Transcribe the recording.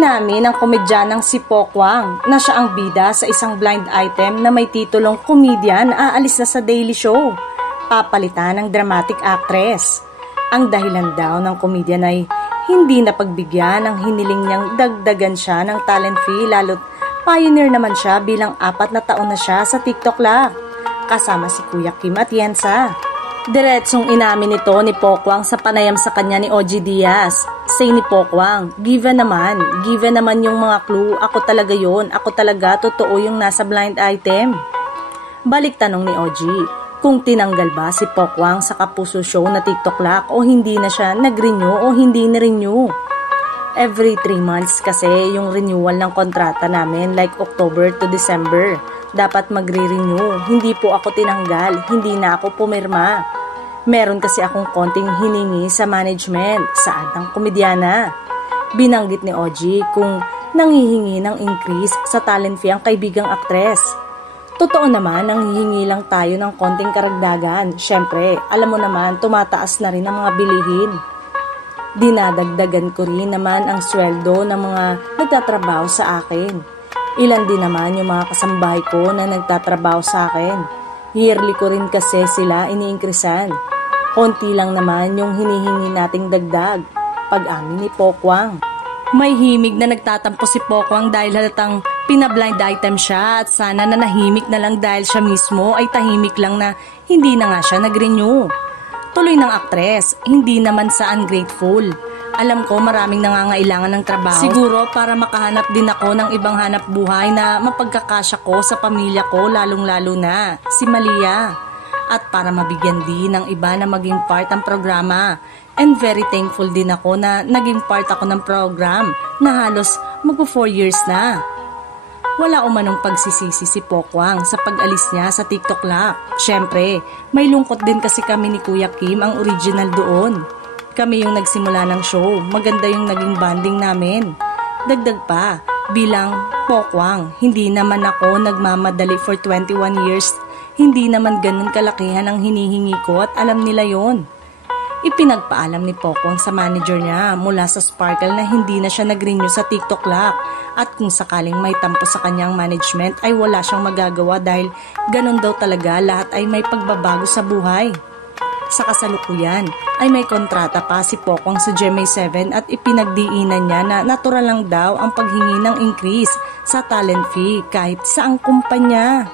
Inamin ng komedyanang si Pokwang na siya ang bida sa isang blind item na may titulong Comedian aalis na sa Daily Show, papalitan ng dramatic actress. Ang dahilan daw ng comedian ay hindi napagbigyan ng hiniling niyang dagdagan siya ng talent fee, lalo't pioneer naman siya bilang 4 na taon na siya sa TikTok Live, kasama si Kuya Kim Atienza. Diretsong inamin nito ni Pokwang sa panayam sa kanya ni OG Diaz. Say ni Pokwang, given naman yung mga clue, ako talaga yon, ako talaga totoo yung nasa blind item. Balik tanong ni OG, kung tinanggal ba si Pokwang sa Kapuso Show na TikTok Lock o hindi na siya nag-renew o hindi na-renew. Every 3 months kasi yung renewal ng kontrata namin, like October to December. Dapat magre-renew. Hindi po ako tinanggal, hindi na ako pumirma. Meron kasi akong konting hiningi sa management, saad ng komedyana. Binanggit ni OG kung nanghihingi ng increase sa talent fee ang kaibigang aktres. Totoo naman, nanghihingi lang tayo ng konting karagdagan. Syempre, alam mo naman, tumataas na rin ang mga bilihin. Dinadagdagan ko rin naman ang sweldo ng mga nagtatrabaho sa akin. Ilan din naman yung mga kasambahay ko na nagtatrabaho sa akin. Yearly ko rin kasi sila iniinkrisan. Konti lang naman yung hinihingi nating dagdag, pag-amin ni Pokwang. May himig na nagtatampo si Pokwang dahil halatang pinablind item siya at sana na nahimik na lang dahil siya mismo ay tahimik lang na hindi na nga siya nag-renew. Tuloy ng aktres, hindi naman sa ungrateful. Alam ko maraming nangangailangan ng trabaho. Siguro para makahanap din ako ng ibang hanap buhay na mapagkakasya ko sa pamilya ko, lalong-lalo na si Malia. At para mabigyan din ng iba na maging part ng programa. And very thankful din ako na naging part ako ng program na halos magpo 4 years na. Wala umanong pagsisisi si Pokwang sa pag-alis niya sa TikTok Lock. Syempre, may lungkot din kasi kami ni Kuya Kim, ang original doon. Kami yung nagsimula ng show, maganda yung naging banding namin. Dagdag pa, bilang Pokwang, hindi naman ako nagmamadali for 21 years. Hindi naman ganun kalakihan ang hinihingi ko at alam nila yon. Ipinagpaalam ni Pokwang sa manager niya mula sa Sparkle na hindi na siya nag-renew sa TikTok Lock at kung sakaling may tampo sa kanyang management ay wala siyang magagawa dahil ganun daw talaga, lahat ay may pagbabago sa buhay. Sa kasalukuyan ay may kontrata pa si Pokwang sa GMA7 at ipinagdiinan niya na natural lang daw ang paghingi ng increase sa talent fee kahit saang kumpanya.